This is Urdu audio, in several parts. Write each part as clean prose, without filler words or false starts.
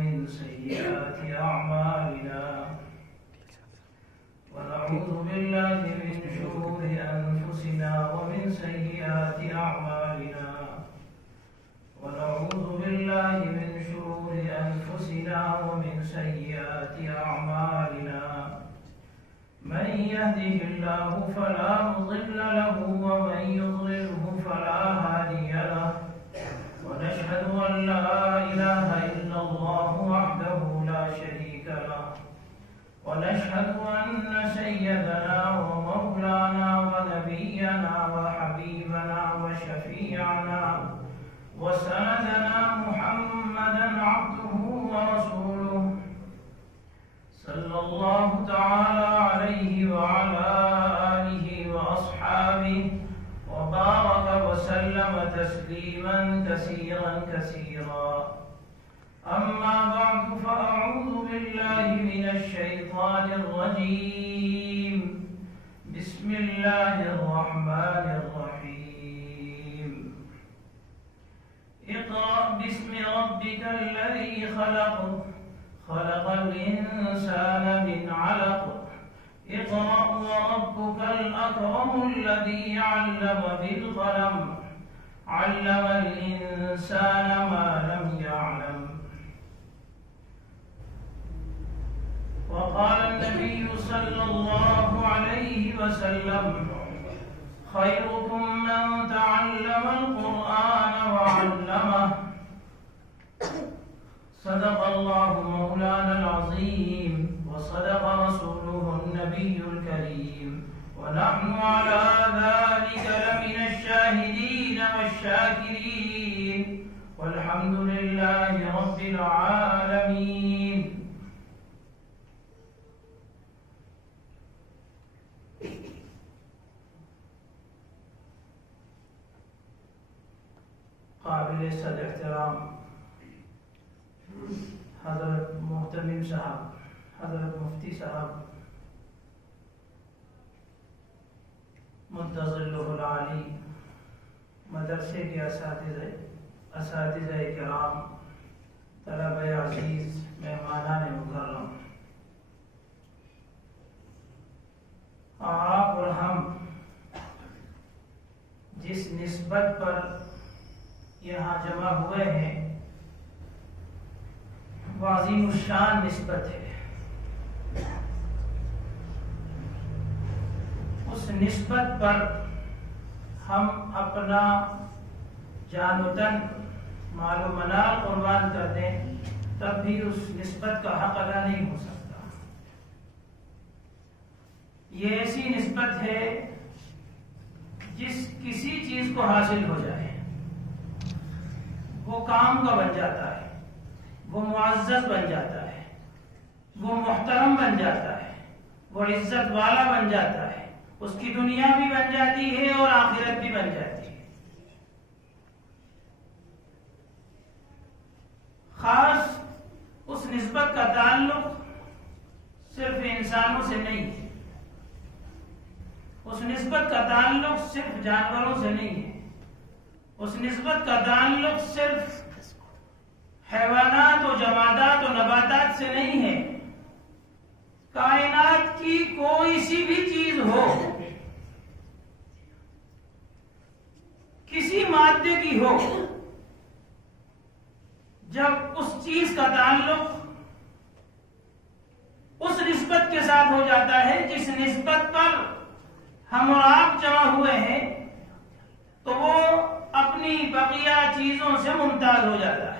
ومن سيئات أعمالنا ونعوذ بالله من شرور أنفسنا ومن سيئات أعمالنا ونعوذ بالله من شرور أنفسنا ومن سيئات أعمالنا من يهده الله فلا مضل له ومن يضلله فلا هادي له ونشهد أن لا إله إلا الله وحده لا شريك له ونشهد أن سيدنا ومولانا ونبينا وحبيبنا وشفيعنا وسندنا محمدا عبده ورسوله صلى الله تعالى عليه وعلى آله وأصحابه وبارك وسلم تسليما كثيرا كثيرا أما بعد فأعوذ بالله من الشيطان الرجيم بسم الله الرحمن الرحيم اقرأ باسم ربك الذي خلق خلق الإنسان من علق اقرأ وربك الأكرم الذي علم بالقلم علم الإنسان ما لم يعلم وقال النبي صلى الله عليه وسلم خيركم من تعلم القرآن وعلمه صدق الله مولانا العظيم وصدق رسوله النبي الكريم ونحن على ذلك لمن الشاهدين والشاكرين والحمد لله رب العالمين. قابل صد احترام حضرت محتمم صاحب، حضرت مفتی صاحب متظلہ العالی، مدرسے کے اساتذہ کرام، طلبہ عزیز، مہمانان مکرم، آپ اور ہم جس نسبت پر یہاں جمع ہوئے ہیں وہ عظیم الشان نسبت ہے. اس نسبت پر ہم اپنا جان و تن، مال و منال قربان کر دیں تب بھی اس نسبت کا حق ادا نہیں ہو سکتا. یہ ایسی نسبت ہے جس کسی چیز کو حاصل ہو جائے وہ کام کا بن جاتا ہے، وہ معزز بن جاتا ہے، وہ محترم بن جاتا ہے، وہ عزت والا بن جاتا ہے، اس کی دنیا بھی بن جاتی ہے اور آخرت بھی بن جاتی ہے. خاص اس نسبت کا تعلق صرف انسانوں سے نہیں ہے، اس نسبت کا تعلق صرف جانوروں سے نہیں ہے، اس نسبت کا تعلق صرف حیوانات و جمادات و نباتات سے نہیں ہے. کائنات کی کوئی سی بھی چیز ہو، کسی مادے کی ہو، جب اس چیز کا تعلق اس نسبت کے ساتھ ہو جاتا ہے جس نسبت پر ہم اور آپ جمع ہوئے ہیں، تو وہ اپنی بقیہ چیزوں سے ممتاز ہو جاتا ہے.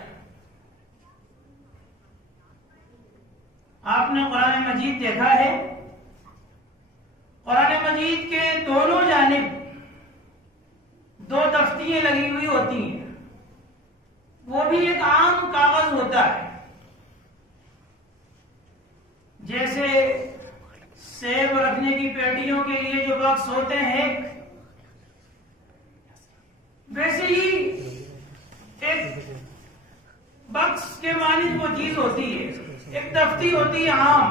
آپ نے قرآن مجید دیکھا ہے، قرآن مجید کے دونوں جانب دو تفتیاں لگی ہوئی ہوتی ہیں. وہ بھی ایک عام کاغذ ہوتا ہے، جیسے سیب رکھنے کی پیٹیوں کے لیے جو باکس ہوتے ہیں، ویسے ہی ایک باکس کے مانند وہ چیز ہوتی ہے، ایک تفتی ہوتی ہے عام،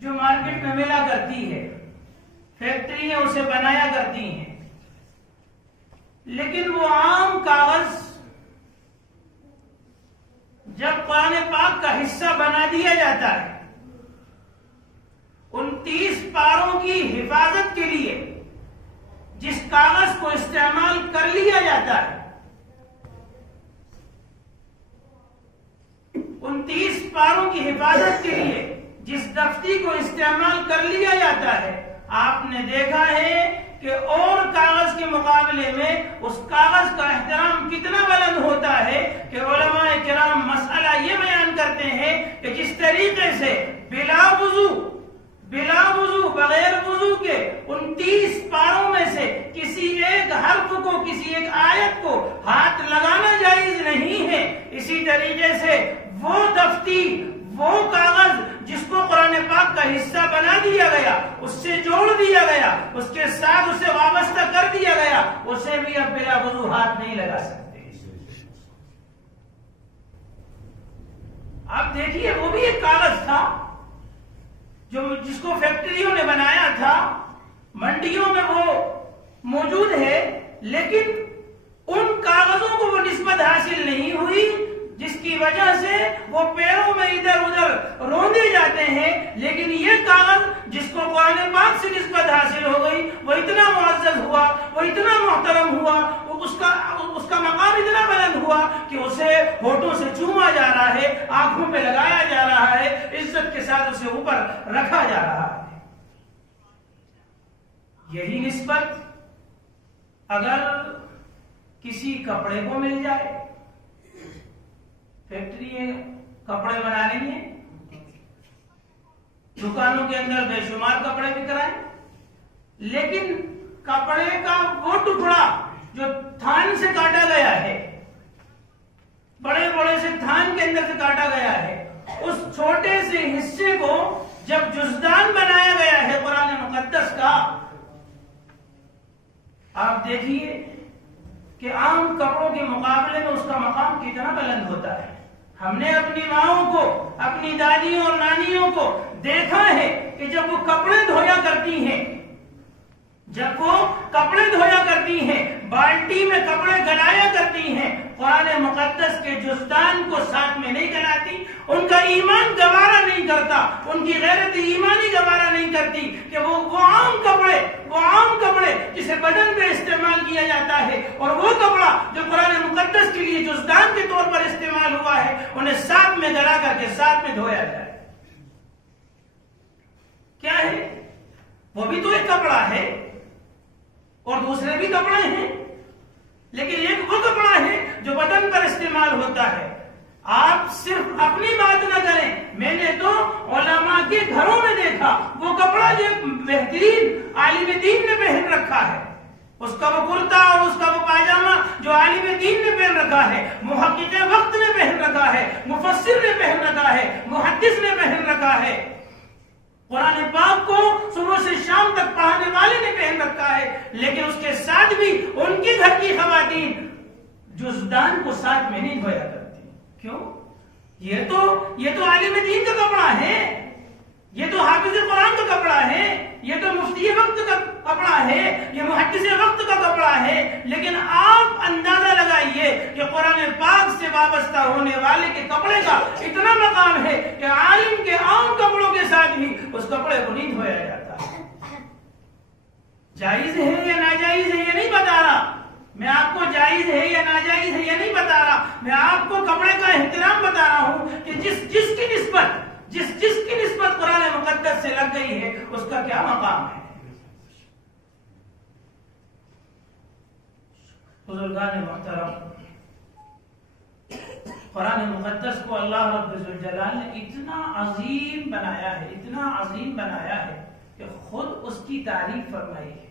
جو مارکیٹ میں ملا کرتی ہے، فیکٹریاں اسے بنایا کرتی ہیں. لیکن وہ عام کاغذ جب قرآن پاک کا حصہ بنا دیا جاتا ہے، 29 پاروں کی حفاظت کے لیے جس کاغذ کو استعمال کر لیا جاتا ہے، 29 پاروں کی حفاظت کے لیے جس دفتی کو استعمال کر لیا جاتا ہے، آپ نے دیکھا ہے کہ اور کاغذ کے مقابلے میں اس کاغذ کا احترام کتنا بلند ہوتا ہے کہ علماء کرام مسئلہ یہ بیان کرتے ہیں کہ جس طریقے سے بلا وضو بغیر وضو کے 29 پاروں میں سے کسی ایک حرف کو، کسی ایک آیت کو ہاتھ لگانا جائز نہیں ہے، اسی طریقے سے وہ دفتی، وہ کاغذ جس کو قرآن پاک کا حصہ بنا دیا گیا، اس سے جوڑ دیا گیا، اس کے ساتھ اسے وابستہ کر دیا گیا، اسے بھی اب بلا وضو ہاتھ نہیں لگا سکتے۔ اب دیکھیے، وہ بھی ایک کاغذ تھا جس کو فیکٹریوں نے بنایا تھا، منڈیوں میں وہ موجود ہے، لیکن ان کاغذوں کو وہ نسبت حاصل نہیں ہوئی جس کی وجہ سے وہ پیروں میں ادھر ادھر روندے جاتے ہیں، لیکن یہ کاغذ جس کو قرآن پاک سے نسبت حاصل ہو گئی، وہ اتنا معزز ہوا، وہ اتنا محترم ہوا، اس کا مقام اتنا بلند ہوا کہ اسے ہونٹوں سے چوما جا رہا ہے، آنکھوں پہ لگایا جا رہا ہے، عزت کے ساتھ اسے اوپر رکھا جا رہا ہے۔ یہی نسبت اگر کسی کپڑے کو مل جائے، فیکٹری ہے، کپڑے بنا رہی ہیں، دکانوں کے اندر بے شمار کپڑے بک رہے ہیں، لیکن کپڑے کا وہ ٹکڑا جو تھان سے کاٹا گیا ہے، بڑے بڑے سے تھان کے اندر سے کاٹا گیا ہے، اس چھوٹے سے حصے کو جب جزدان بنایا گیا ہے قرآن مقدس کا، آپ دیکھیے کہ عام کپڑوں کے مقابلے میں اس کا مقام کتنا بلند ہوتا ہے۔ ہم نے اپنی ماؤں کو، اپنی دادیوں اور نانیوں کو دیکھا ہے کہ جب وہ کپڑے دھویا کرتی ہیں، بالٹی میں کپڑے گلایا کرتی ہیں، قرآن مقدس کے جزدان کو ساتھ میں نہیں گلاتی، ان کا ایمان گوارا نہیں کرتا، ان کی غیرت ایمانی گوارا نہیں کرتی کہ وہ عام کپڑے جسے بدن میں استعمال کیا جاتا ہے، اور وہ کپڑا جو قرآن مقدس کے لیے جزدان کے طور پر استعمال ہوا ہے، انہیں ساتھ میں گلا کر کے ساتھ میں دھویا جائے۔ کیا ہے؟ وہ بھی تو ایک کپڑا ہے اور دوسرے بھی کپڑے ہیں، لیکن ایک وہ کپڑا ہے جو بدن پر استعمال ہوتا ہے۔ آپ صرف اپنی بات نہ کریں، میں نے تو علماء کے گھروں میں دیکھا وہ کپڑا جو بہترین عالم دین نے پہن رکھا ہے، اس کا وہ کرتا اور اس کا وہ پاجامہ جو عالم دین نے پہن رکھا ہے، محقق وقت نے پہن رکھا ہے، مفسر نے پہن رکھا ہے، محدث نے پہن رکھا ہے، قرآن پاک کو صبح سے شام تک پڑھانے والے نے پہن رکھا ہے، لیکن اس کے ساتھ بھی ان کے گھر کی خواتین جزدان کو ساتھ میں نہیں دھویا کرتی۔ کیوں؟ یہ تو عالم دین کا کپڑا ہے، یہ تو حافظ قرآن کا کپڑا ہے، یہ تو مفتی وقت کا کپڑا ہے، یہ محدث وقت کا کپڑا ہے، لیکن آپ اندازہ لگائیے کہ قرآن پاک سے وابستہ ہونے والے کے کپڑے کا اتنا مقام ہے کہ عالم کے عام کپڑوں کے ساتھ بھی اس کپڑے کو نہیں دھویا جاتا۔ جائز ہے یا ناجائز ہے یہ نہیں بتا رہا میں، آپ کو جائز ہے یا ناجائز ہے یہ نہیں بتا رہا میں، آپ کو کپڑے کا احترام بتا رہا ہوں کہ جس کی نسبت قرآن مقدس سے لگ گئی ہے اس کا کیا مقام ہے۔ بزرگان محترم، قرآن مقدس کو اللہ رب الجلال نے اتنا عظیم بنایا ہے کہ خود اس کی تعریف فرمائی ہے،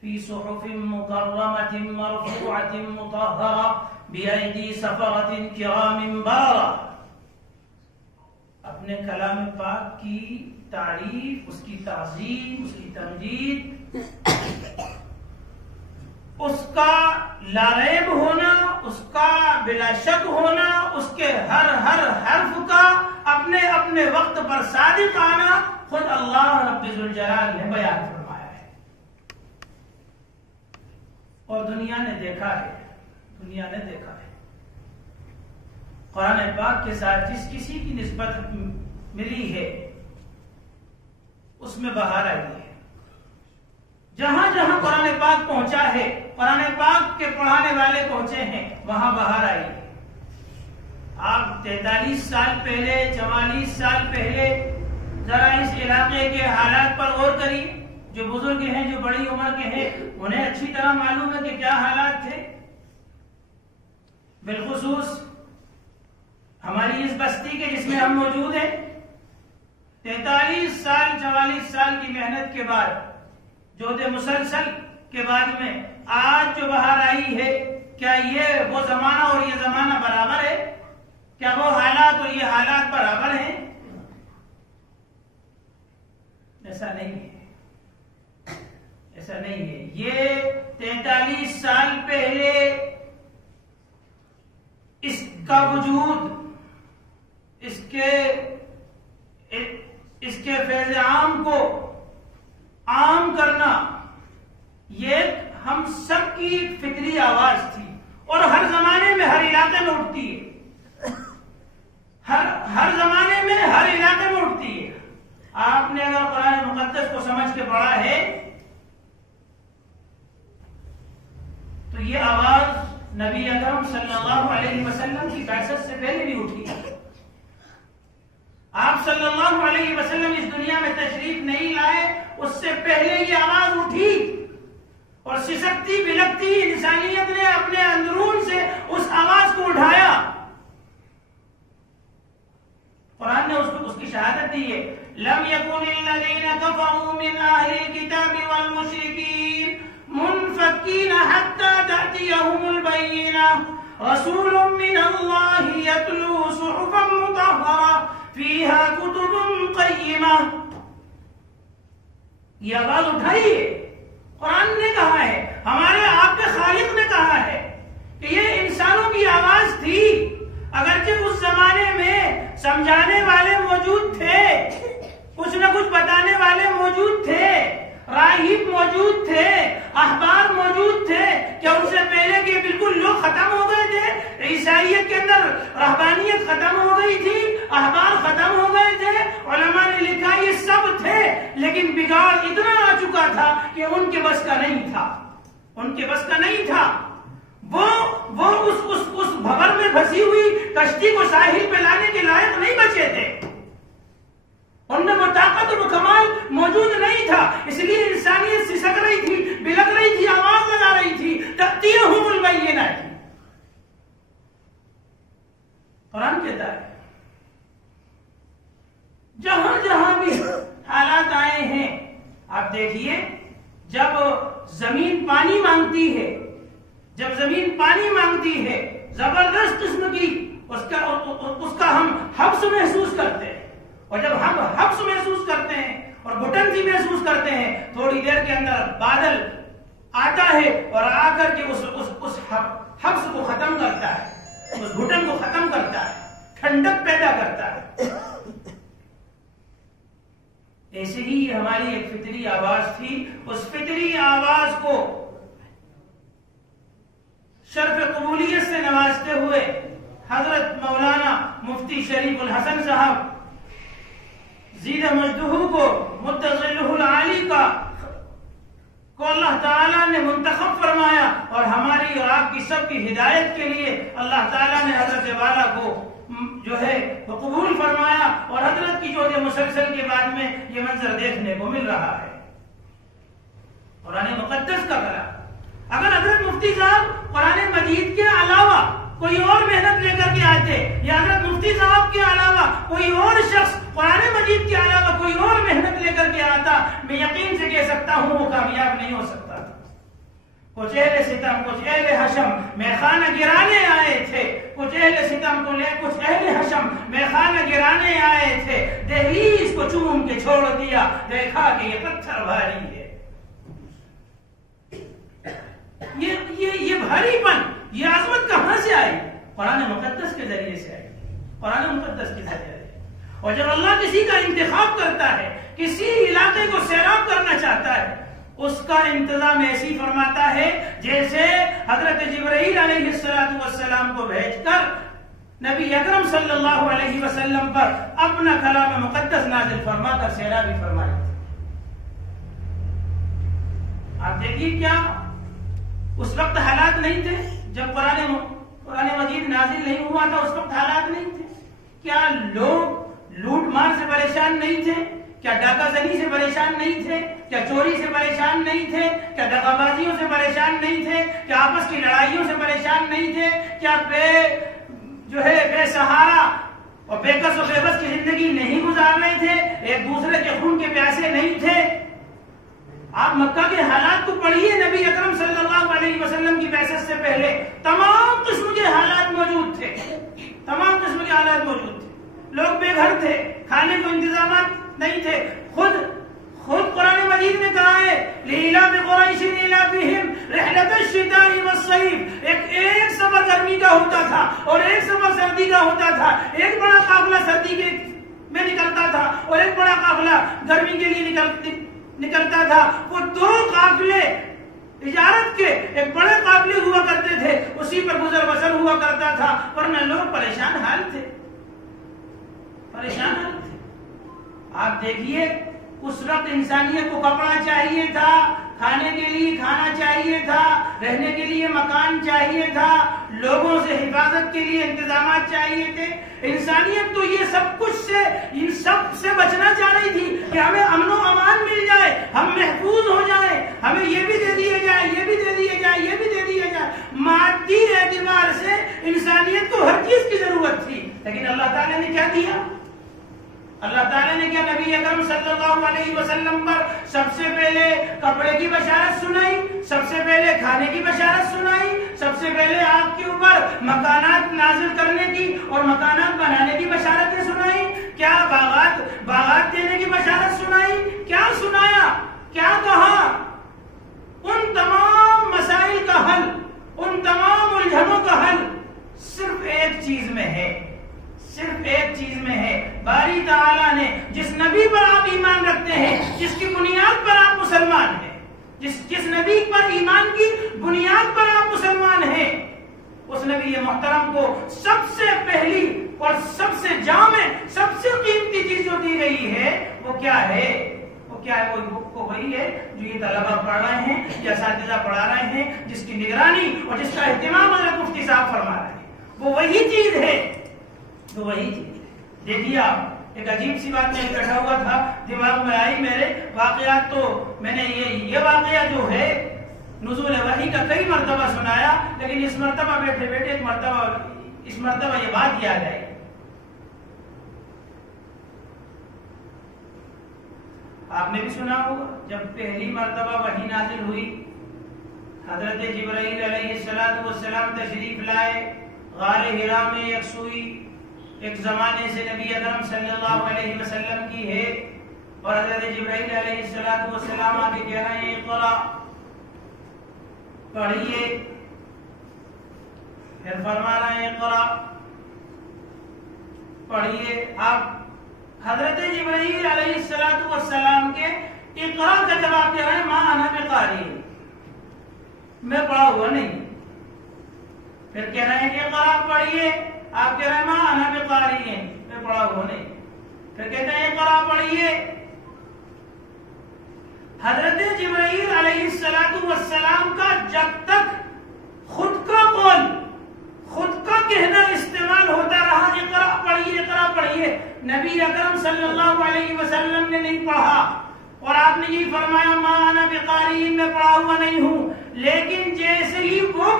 فی صحف مکرمۃ مرفوعۃ مطہرۃ بأیدی سفرۃ کرام بررۃ۔ اپنے کلام پاک کی تعریف، اس کی تعظیم، اس کی تمجید، اس کا لا ریب ہونا، اس کا بلا شک ہونا، اس کے ہر حرف کا اپنے وقت پر صادق آنا، خود اللہ رب الجلال نے بیان فرمایا ہے، اور دنیا نے دیکھا ہے۔ قرآن پاک کے ساتھ جس کسی کی نسبت ملی ہے اس میں بہار آئی ہے. جہاں جہاں قرآن پاک پہنچا ہے، قرآن پاک کے پڑھانے والے پہنچے ہیں، وہاں بہار آئی ہے. آپ 43 سال پہلے 44 سال پہلے ذرا اس علاقے کے حالات پر غور کریے. جو بزرگ ہیں، جو بڑی عمر کے ہیں، انہیں اچھی طرح معلوم ہے کہ کیا حالات تھے. بالخصوص ہماری اس بستی کے جس میں ہم موجود ہیں، 43 سال 44 سال کی محنت کے بعد، جہد مسلسل کے بعد میں آج جو بہار آئی ہے، کیا یہ وہ زمانہ اور یہ زمانہ برابر ہے؟ کیا وہ حالات اور یہ حالات برابر ہیں؟ ایسا نہیں ہے، ایسا نہیں ہے. یہ 43 سال پہلے اس کا وجود، اس کے فیض عام کو عام کرنا، یہ ہم سب کی فطری آواز تھی اور ہر زمانے میں ہر علاقے میں اٹھتی ہے. ہر زمانے میں ہر علاقے میں اٹھتی ہے. آپ نے اگر قرآن مقدس کو سمجھ کے پڑھا ہے تو یہ آواز نبی اکرم صلی اللہ علیہ وسلم کی بعثت سے پہلے بھی اٹھی. آپ صلی اللہ علیہ وسلم اس دنیا میں تشریف نہیں لائے، اس سے پہلے یہ آواز اٹھی اور سسکتی بلکتی انسانیت نے اپنے اندرون سے اس آواز کو اٹھایا. قرآن نے اس کی شہادت دی ہے. لم يكن الذين كفروا من اهل الكتاب والمشركين منفكين حتى تأتيهم البينة رسول من الله يتلو صحفا مطهرة فيها كتب قيمة. یہ آواز اٹھائی ہے، قرآن نے کہا ہے، ہمارے آپ کے خالق نے کہا ہے کہ یہ انسانوں کی آواز تھی. اگرچہ اس زمانے میں سمجھانے والے موجود تھے، کچھ نہ کچھ بتانے والے موجود تھے، راہب موجود تھے، احبار موجود تھے. کیا ان سے پہلے کے بالکل لوگ ختم ہو گئے تھے؟ عیسائیت کے اندر رہبانیت ختم ہو گئی تھی، احبار ختم ہو گئے تھے. علماء نے لکھا یہ سب تھے، لیکن بگاڑ اتنا آ چکا تھا کہ ان کے بس کا نہیں تھا، ان کے بس کا نہیں تھا. وہ اس بھور میں پھنسی ہوئی کشتی کو ساحل پہ لانے کے لائق نہیں بچے تھے. ان میں وہ طاقت اور وہ کمال موجود نہیں تھا. اس لیے انسانیت سسک رہی تھی، بلک رہی تھی، آواز لگا رہی تھی. تأتیہم البینہ تھی. قرآن کہتا ہے جہاں جہاں بھی حالات آئے ہیں، آپ دیکھیے، جب زمین پانی مانگتی ہے، جب زمین پانی مانگتی ہے، زبردست قسم کی اس کا ہم حبس محسوس کرتے ہیں. اور جب ہم حبس محسوس کرتے ہیں اور گھٹن سی محسوس کرتے ہیں، تھوڑی دیر کے اندر بادل آتا ہے اور آ کر کے اس حبس کو ختم کرتا ہے، اس گھٹن کو ختم کرتا ہے، ٹھنڈک پیدا کرتا ہے. ایسے ہی ہماری ایک فطری آواز تھی. اس فطری آواز کو شرف قبولیت سے نوازتے ہوئے حضرت مولانا مفتی شریف الحسن صاحب زید مجدہ کو متظلہ العالی کو اللہ تعالیٰ نے منتخب فرمایا، اور ہماری اور آپ کی سب کی ہدایت کے لیے اللہ تعالیٰ نے حضرت والا کو جو ہے وہ قبول فرمایا. اور حضرت کی جو مسلسل کے بعد میں یہ منظر دیکھنے کو مل رہا ہے. قرآن مقدس کا کلام. اگر حضرت مفتی صاحب قرآن مجید کے علاوہ کوئی اور محنت لے کر کے آتے، یا حضرت مفتی صاحب کے علاوہ کوئی اور شخص قرآن مجید کے علاوہ کوئی اور محنت لے کر کے آتا، میں یقین سے کہہ سکتا ہوں وہ کامیاب نہیں ہو سکتا تھا. کچھ اہل ستم، کچھ اہل حشم میخانہ گرانے آئے تھے، کچھ اہل ستم کو لے کچھ اہل حشم میخانہ گرانے آئے تھے. دہلیز کو چوم کے چھوڑ دیا، دیکھا کہ یہ پتھر بھاری ہے. یہ بھاری پن، یہ عظمت کہاں سے آئی؟ قرآن مقدس کے ذریعے سے آئی، قرآن مقدس کے ذریعے. اور جب اللہ کسی کا انتخاب کرتا ہے، کسی علاقے کو سیراب کرنا چاہتا ہے، اس کا انتظام ایسی فرماتا ہے جیسے حضرت جبرائیل علیہ السلام کو بھیج کر نبی اکرم صلی اللہ علیہ وسلم پر اپنا کلام مقدس نازل فرما کر سیرا بھی فرمائی تھی۔ آپ دیکھیے کیا اس وقت حالات نہیں تھے جب قرآن مجید نازل نہیں ہوا تھا، اس وقت حالات نہیں تھے؟ کیا لوگ لوٹ مار سے پریشان نہیں تھے؟ کیا ڈاکہ زنی سے پریشان نہیں تھے؟ کیا چوری سے پریشان نہیں تھے؟ کیا دغا بازیوں سے پریشان نہیں تھے؟ کیا آپس کی لڑائیوں سے پریشان نہیں تھے؟ کیا بے سہارا اور بے کس و بے بس کی زندگی نہیں گزار رہے تھے؟ ایک دوسرے کے خون کے پیاسے نہیں تھے؟ آپ مکہ کے حالات کو پڑھیے، نبی اکرم صلی اللہ علیہ وسلم کی بعثت سے پہلے تمام قسم کے حالات موجود تھے، تمام قسم کے حالات موجود تھے۔ لوگ بے گھر تھے، کھانے کو انتظامات نہیں تھے۔ خود قرآن مجید نے کہا ہے لِإِلَافِ قُرَيْشٍ إِلَافِهِمْ رِحْلَةَ الشِّتَاءِ وَالصَّيْفِ، ایک سفر گرمی کا ہوتا تھا اور ایک سفر سردی کا ہوتا تھا۔ ایک بڑا قافلہ سردی میں نکلتا تھا اور ایک بڑا قافلہ گرمی کے لیے نکلتا تھا۔ وہ دو قافلے تجارت کے ایک بڑے قافلے ہوا کرتے تھے، اسی پر گزر بسر ہوا کرتا تھا، ورنہ لوگ پریشان حال تھے، پریشان حال تھے۔ آپ دیکھیے اس وقت انسانیت کو کپڑا چاہیے تھا، کھانے کے لیے کھانا چاہیے تھا، رہنے کے لیے مکان چاہیے تھا، لوگوں سے حفاظت کے لیے انتظامات چاہیے تھے۔ انسانیت تو یہ سب کچھ سے، ان سب سے بچنا چاہ رہی تھی کہ ہمیں امن و امان مل جائے، ہم محفوظ ہو جائیں، ہمیں یہ بھی دے دیا جائے، یہ بھی دے دیا جائے، یہ بھی دے دیا جائے۔ مادی اعتبار سے انسانیت کو ہر چیز کی ضرورت تھی، لیکن اللہ تعالیٰ نے کیا دیا؟ اللہ تعالیٰ نے کیا نبی اکرم صلی اللہ علیہ وسلم پر سب سے پہلے کپڑے کی بشارت سنائی، سب سے پہلے کھانے کی بشارت سنائی، سب سے پہلے آپ کے اوپر مکانات نازل کرنے کی اور مکانات بنانے کی بشارتیں سنائی، کیا باغات دینے کی بشارت سنائی، کیا سنایا، کیا کہا؟ ان تمام مسائل کا حل، ان تمام الجھنوں کا حل صرف ایک چیز میں ہے، صرف ایک چیز میں ہے۔ باری تعالیٰ نے جس نبی پر آپ ایمان رکھتے ہیں، جس کی بنیاد پر آپ مسلمان ہیں، جس نبی پر ایمان کی بنیاد پر آپ مسلمان ہیں، اس نبی محترم کو سب سے پہلی اور سب سے جامع، سب سے قیمتی چیز جو دی گئی ہے وہ کیا ہے؟ وہ کیا ہے؟ وہ وہی ہے جو یہ طلبہ پڑھ رہے ہیں، یہ اساتذہ پڑھا رہے ہیں، جس کی نگرانی اور جس کا اہتمام حضرت مفتی صاحب فرما رہے ہیں، وہ وہی چیز ہے، وہ وہی چیز ہے۔ دیکھیے آپ، ایک عجیب سی بات میں بیٹھا ہوا تھا، دماغ میں آئی میرے واقعات، تو میں نے یہ واقعہ جو ہے نزول وحی کا کئی مرتبہ سنایا، لیکن اس مرتبہ بیٹھے بیٹھے اس مرتبہ یہ بات یاد آئی۔ آپ نے بھی سنا ہوگا جب پہلی مرتبہ وحی نازل ہوئی، حضرت جبرائیل علیہ السلام تشریف لائے غار حرا میں، یکسوئی ایک زمانے سے نبی اکرم صلی اللہ علیہ وسلم کی ہے، اور حضرت جبرائیل علیہ السلام آگے کہہ رہے ہیں اقرا، پڑھیے، پھر فرما رہے ہیں اقرا، پڑھیے۔ آپ حضرت جبرائیل علیہ السلام کے اقرا کا جواب دے رہے ہیں ما انا بقاری، میں پڑھا ہوا نہیں۔ پھر کہہ رہے ہیں کہ اقرا پڑھیے، آپ کہہ رہے ہیں ما انا بقاری ہیں، میں پڑھا ہوا نہیں۔ پھر کہتے ہیں اقرا پڑھیے۔ حضرت جبرائیل علیہ السلام کا جب تک خود کا قول، خود کا کہنا استعمال ہوتا رہا اقرا پڑھیے، اقرا پڑھیے، نبی اکرم صلی اللہ علیہ وسلم نے نہیں پڑھا، اور آپ نے یہ فرمایا ما انا بقاری، میں پڑھا ہوا نہیں ہوں۔ لیکن جیسے ہی وہ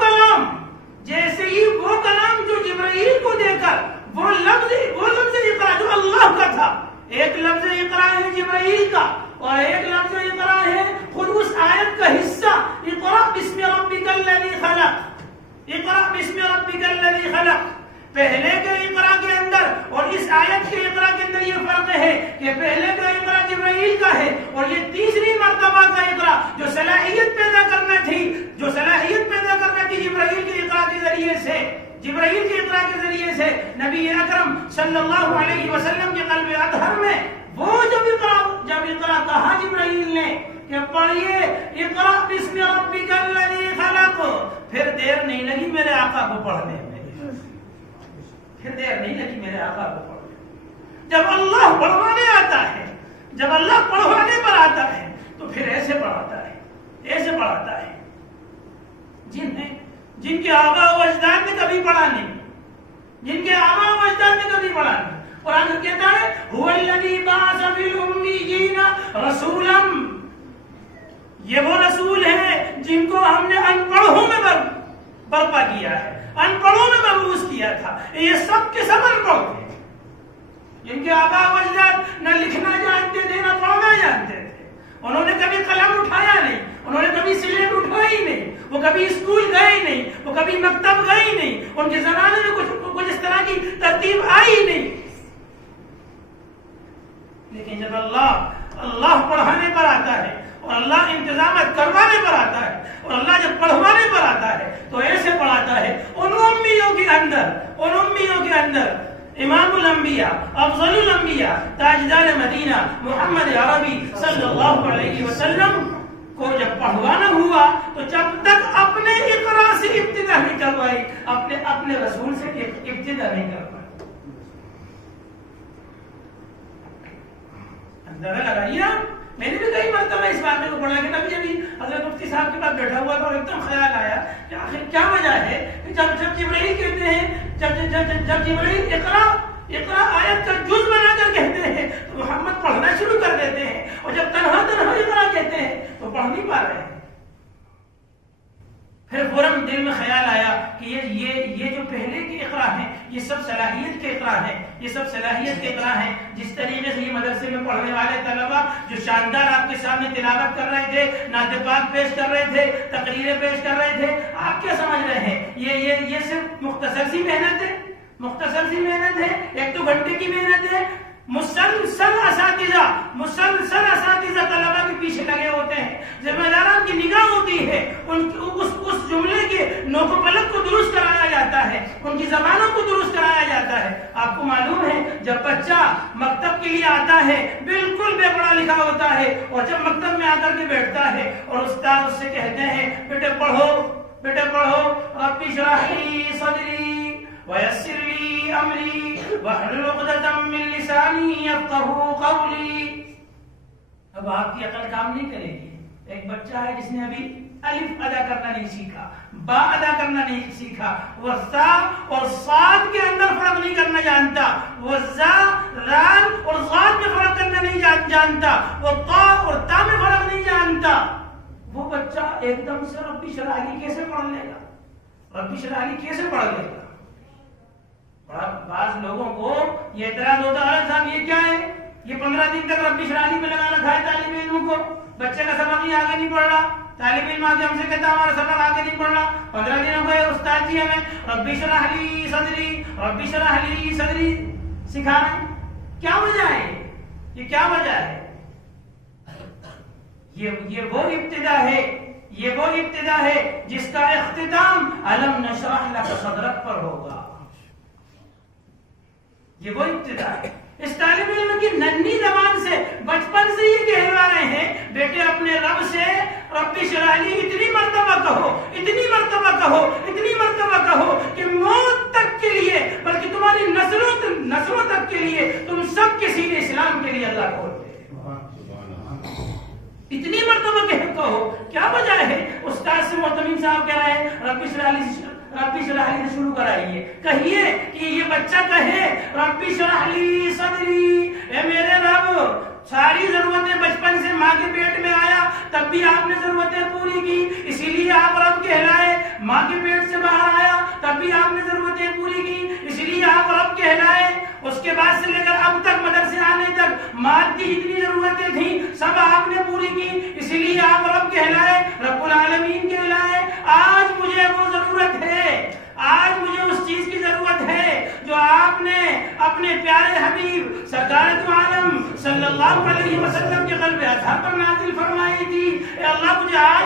کلام جو جبرائیل کو دے کر وہ لفظ اقرا جو اللہ کا تھا، ایک لفظ اقرا ہے جبرائیل کا اور ایک لفظ اقرا ہے خود اس آیت کا حصہ، اقرا بسم ربک الذی خلق، اقرا بسم ربک الذی خلق۔ پہلے کے اقرا کے اندر اور اس آیت کے اقرا کے اندر یہ فرق ہے کہ پہلے کا اقرا جبرائیل کا ہے، اور یہ تیسری مرتبہ کا اقرا جو صلاحیت پیدا کرنا تھی جبرائیل کے اقرا کے ذریعے سے، جبرائیل کے اقرا کے ذریعے سے نبی اکرم صلی اللہ علیہ وسلم کے قلب اطہر میں وہ جب اقرا کہا جبرائیل نے کہ پڑھیے اقرا بسم ربک الذی خلق، پھر دیر نہیں لگی میرے آقا کو پڑھنے میں، پھر دیر نہیں لگی میرے آقا کو پڑھ لو. جب اللہ پڑھوانے آتا ہے، جب اللہ پڑھوانے پر آتا ہے تو پھر ایسے پڑھاتا ہے، ایسے پڑھاتا ہے. جن کے آباء و اجداد نے کبھی پڑھا نہیں، جن کے آباء و اجداد نے کبھی پڑھا نہیں. قرآن کہتا ہے هو الذی بعث فی الامیین رسولا، یہ وہ رسول ہیں جن کو ہم نے ان پڑھوں میں برپا کیا ہے، ان پڑھوں میں مبعوث کیا تھا. یہ سب کے سب ان پڑھ تھے، جن کے آباء و اجداد نہ لکھنا جانتے تھے نہ پڑھنا جانتے تھے. انہوں نے کبھی قلم اٹھایا نہیں، انہوں نے کبھی سلیٹ اٹھائی نہیں، وہ کبھی اسکول گئے نہیں، وہ کبھی مکتب گئے نہیں، ان کے زمانے میں کچھ اس طرح کی ترتیب آئی نہیں. لیکن جب اللہ پڑھانے پر آتا ہے اور اللہ انتظامات کروانے پر آتا ہے اور اللہ جب پڑھوانے پر آتا ہے تو ایسے پڑھاتا ہے. ان امیوں کے اندر امام الانبیاء، افضل الانبیاء، تاجدار مدینہ محمد عربی صلی اللہ علیہ وسلم کو جب پڑھوانا ہوا تو جب تک اپنے اقرا سے ابتدا نہیں کروائی، اپنے رسول سے ابتدا نہیں کروائی. اندازہ لگائیے. میں نے بھی کئی مرتبہ اس واقعے کو پڑھا کہ کبھی حضرت مفتی صاحب کے پاس بیٹھا ہوا تھا اور ایک دم خیال آیا کہ آخر کیا وجہ ہے کہ جب جبرائیل کہتے ہیں، جب جبرائیل اقرا آیت کا جز بنا کر کہتے ہیں تو محمد پڑھنا شروع کر دیتے ہیں، اور جب تنہا اقرا کہتے ہیں تو پڑھ نہیں پا رہے ہیں. پھر فوراً دل میں خیال آیا کہ یہ جو پہلے کے اقرا ہیں یہ سب صلاحیت کے اقرا ہیں، یہ سب صلاحیت کے اقرا ہیں. جس طریقے سے یہ مدرسے میں پڑھنے والے طلبہ جو شاندار آپ کے سامنے تلاوت کر رہے تھے، نعت پاک پیش کر رہے تھے، تقریریں پیش کر رہے تھے، آپ کیا سمجھ رہے ہیں یہ صرف مختصر سی محنت ہے؟ مختصر سی محنت ہے، 1-2 گھنٹے کی محنت ہے. مسلسل اساتذہ طلبہ کے پیچھے لگے ہوتے ہیں، ذمہ داران کی نگاہ ہوتی ہے، اس جملے کے نوک و پلک کو درست کرایا جاتا ہے، ان کی زبانوں کو درست کرایا جاتا ہے. آپ کو معلوم ہے جب بچہ مکتب کے لیے آتا ہے بالکل بے پڑھا لکھا ہوتا ہے، اور جب مکتب میں آ کر کے بیٹھتا ہے اور استاد اس سے کہتے ہیں بیٹے پڑھو رب اشرح لی صدری ویسر لی امری واحلل عقدۃ من لسانی یفقہوا قولی. اب آپ کی عقل کام نہیں کرے گی. ایک بچہ ہے جس نے ابھی الف ادا کرنا نہیں سیکھا، با ادا کرنا نہیں سیکھا، وہ سا اور صاد کے اندر فرق نہیں کرنا جانتا، وہ زا رال اور صاد میں فرق کرنا نہیں جانتا، وہ طا اور تا میں فرق نہیں جانتا. وہ بچہ ایک دم سے رب اشرح لی کیسے پڑھ لے گا؟ رب اشرح لی کیسے پڑھ لے گا؟ بعض لوگوں کو یہ اعتراض ہوتا ہے صاحب یہ کیا ہے، یہ 15 دن تک رب اشرح لی میں لگا رکھا ہے طالب علموں کو، بچے کا سبق ہی آگے نہیں پڑھ رہا. طالب علم آگے ہم سے کہتا ہمارا سبق آگے نہیں پڑھ رہا. 15 دن ہو گئے استاد جی ہمیں رب اشرح لی صدری سکھا رہے ہیں. کیا وجہ ہے؟ یہ کیا وجہ ہے؟ یہ وہ ابتدا ہے جس کا اختتام الم نشرح لک صدرک پر ہوگا. یہ وہ ابتدا ہے. اس طالب علم کی ننھی زبان سے بچپن سے یہ کہلوا رہے ہیں بیٹے اپنے رب سے رب اشرح لی اتنی مرتبہ کہو کہ موت تک کے لیے بلکہ تمہاری نسلوں تک کے لیے تم سب کے سینے اسلام کے لیے اللہ کھول دے. اتنی مرتبہ کہو. کیا وجہ ہے؟ استاد سے محتمین صاحب کہہ رہے ہیں رب اشرح لی سے شروع کرائیے. کہیے کہ یہ بچہ کہے رب اشرح لی صدری، اے میرے رب ساری ضرورتیں بچپن سے ماں کے پیٹ میں آیا تب بھی آپ نے ضرورتیں پوری کی، اسی لیے آپ رب کہلائے. ماں کے پیٹ سے باہر آیا تب بھی آپ نے ضرورتیں پوری کی، اسی لیے آپ رب کہلائے. اس کے بعد سے لے کر اب تک مدرسے آنے تک مادی جتنی ضرورتیں تھیں سب آپ نے پوری کی، اسی لیے آپ رب کہلائے، رب العالمین کہلائے. آج مجھے وہ ضرورت ہے، آج مجھے اس چیز کی ضرورت ہے جو آپ نے اپنے پیارے حبیب سرکار دو عالم صلی اللہ علیہ وسلم کے قلب اطہر پر نازل فرمائی تھی. اے اللہ مجھے آج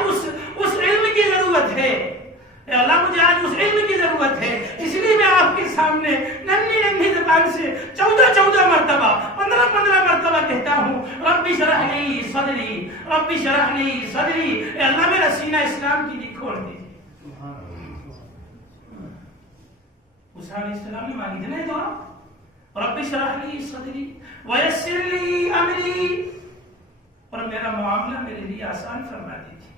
اس علم کی ضرورت ہے، اے اللہ مجھے آج اس علم کی ضرورت ہے. اس لیے میں آپ کے سامنے ننھی زبان سے 14 مرتبہ 15 مرتبہ کہتا ہوں رب اشرح لی صدری. اے اللہ میرا سینہ اسلام کی لیے کھول دیجیے. موسیٰ علیہ السلام نے مانگی تھی نا یہ دعا، رب اشرح لی صدری ویسر لی امری، اور میرا معاملہ میرے لیے آسان فرما دیجیے،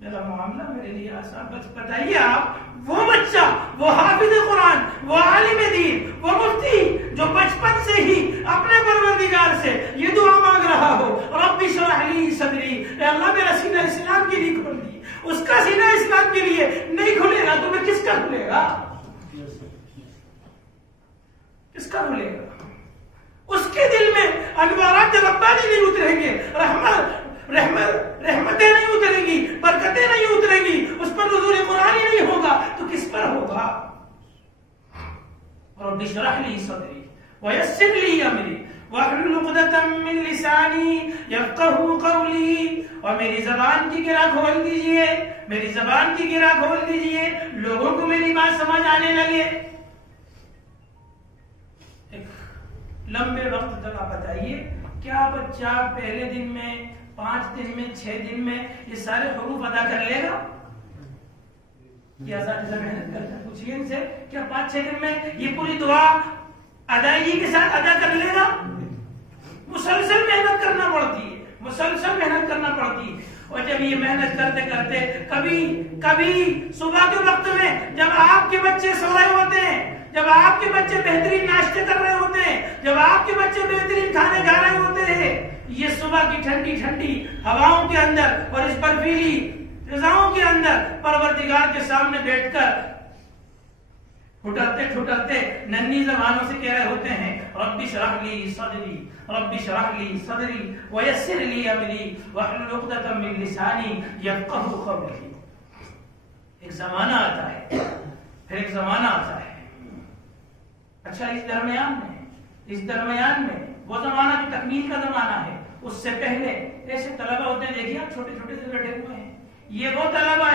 میرا معاملہ میرے لیے آسان۔ بس بتائیے آپ وہ بچہ، وہ حافظ قرآن، وہ عالم دین، وہ مفتی جو بچپن سے ہی اپنے پروردگار سے یہ دعا مانگ رہا ہو، رب اشرح لی صدری، اے اللہ میرا سینہ اسلام کے لیے کھول دی، اس کا سینہ اسلام کے لیے نہیں کھلے گا تو میں کس کا کھلے گا؟ کس کا کھلے گا؟ اس کے دل میں انوارات ربانی نہیں اتریں گے، رحمتیں نہیں اتریں گی، برکتیں نہیں اتریں گی، اس پر نزول قرآن ہی نہیں ہوگا تو کس پر ہوگا؟ رب اشرح لی صدری ویسر لی امری واحلل عقدۃ من لسانی یفقہوا قولی، اور میری زبان کی گرہ کھول دیجئے، میری زبان کی گرہ کھول دیجئے، لوگوں کو میری بات سمجھ آنے لگے۔ لمبے وقت تک آپ بتائیے کیا بچہ پہلے دن میں، 5 دن میں، 6 دن میں یہ سارے حروف ادا کر لے گا؟ یہ اساتذہ محنت کرتے ہیں، پوچھیے ان سے کیا 5-6 دن میں یہ پوری دعا ادائیگی کے ساتھ ادا کر لے گا؟ مسلسل محنت کرنا پڑتی ہے، مسلسل محنت کرنا پڑتی ہے۔ اور جب یہ محنت کرتے کرتے کبھی صبح کے وقت میں جب آپ کے بچے سو رہے ہوتے ہیں، جب آپ کے بچے بہترین ناشتے کر رہے ہوتے ہیں، جب آپ کے بچے بہترین کھانے کھا رہے ہوتے ہیں، یہ صبح کی ٹھنڈی ٹھنڈی ہواؤں کے اندر اور اس برفیلی فضاؤں کے اندر پروردگار کے سامنے بیٹھ کر ٹھٹرتے ٹھٹرتے ننھی زبانوں سے کہہ رہے ہوتے ہیں رب اشرح لی صدری، رب اشرح لی صدری ویسر لی امری واحلل عقدۃ من لسانی یفقہوا قولی۔ ایک زمانہ آتا ہے، پھر ایک زمانہ آتا ہے۔ اچھا اس درمیان میں وہ زمانہ جو تکمیل کا زمانہ ہے، اس سے پہلے ایسے طلبہ ہوتے ہیں، دیکھیے آپ چھوٹے چھوٹے سے بیٹھے ہوئے ہیں، یہ وہ طلبہ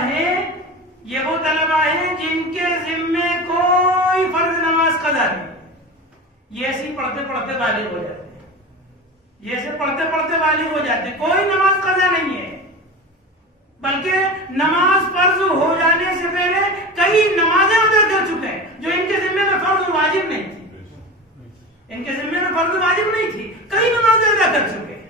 ہیں جن کے ذمے کوئی فرض نماز قضا نہیں، یہ ایسے پڑھتے پڑھتے بالغ ہو جاتے ہیں، یہ ایسے پڑھتے پڑھتے بالغ ہو جاتے ہیں، کوئی نماز قضا نہیں ہے، بلکہ نماز فرض ہو جانے سے پہلے کئی نمازیں ادا کر چکے ہیں جو ان کے ذمے میں فرض واجب نہیں تھی، ان کے ذمے میں فرض واجب نہیں تھی، کئی نمازیں ادا کر چکے ہیں۔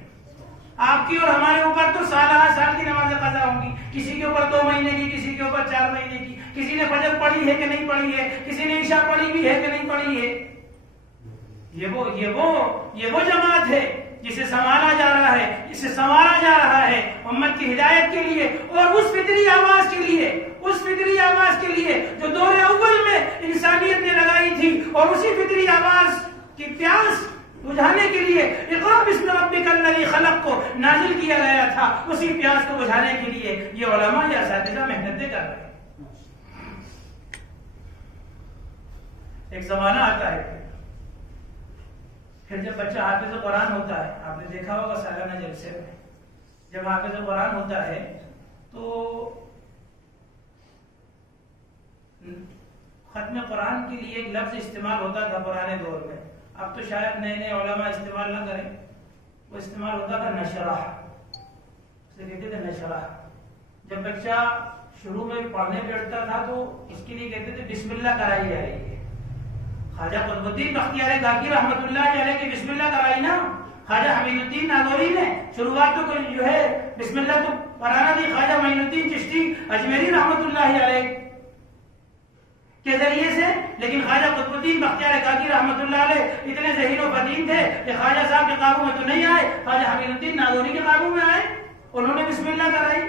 آپ کی اور ہمارے اوپر تو سال کی نمازیں قضا ہوں گی، کسی کے اوپر 2 مہینے کی، کسی کے اوپر 4 مہینے کی، کسی نے فجر پڑھی ہے کہ نہیں پڑھی ہے، کسی نے عشاء پڑھی بھی ہے کہ نہیں پڑھی ہے۔ یہ وہ جماعت ہے جسے سنوارا جا رہا ہے امت کی ہدایت کے لیے اور اس فطری آواز کے لیے جو دور اول میں انسانیت نے لگائی تھی، اور اسی فطری آواز کی پیاس بجھانے کے لیے اقرأ باسم ربک الذی خلق کو نازل کیا گیا تھا، اسی پیاس کو بجھانے کے لیے یہ علماء یا اساتذہ محنتیں کر رہے ہیں۔ ایک زمانہ آتا ہے پھر جب بچہ حافظ قرآن ہوتا ہے، آپ نے دیکھا ہوگا سالانہ جلسے میں جب حافظ قرآن ہوتا ہے تو ختم قرآن کے لیے ایک لفظ استعمال ہوتا تھا پرانے دور میں، اب تو شاید نئے علماء استعمال نہ کریں، وہ استعمال ہوتا تھا نشرح، اسے کہتے تھے نشرح۔ جب بچہ شروع میں پڑھنے بیٹھتا تھا تو اس کے لیے کہتے تھے بسم اللہ کرائی جا رہی ہے۔ خواجہ قطب الدین بختیار کاکی رحمۃ اللہ علیہ کی بسم اللہ کرائی نا، خواجہ حمید الدین ناگوری نے شروعات تو جو ہے بسم اللہ تو پرانا نہیں، خواجہ معین الدین چشتی اجمیری رحمۃ اللہ علیہ کے ذریعے سے، لیکن خواجہ قطب الدین بختیار کاکی رحمۃ اللہ علیہ اتنے ذہین و فطین تھے کہ خواجہ صاحب کے قابو میں تو نہیں آئے، خواجہ حمید الدین ناگوری کے قابو میں آئے، انہوں نے بسم اللہ کرائی۔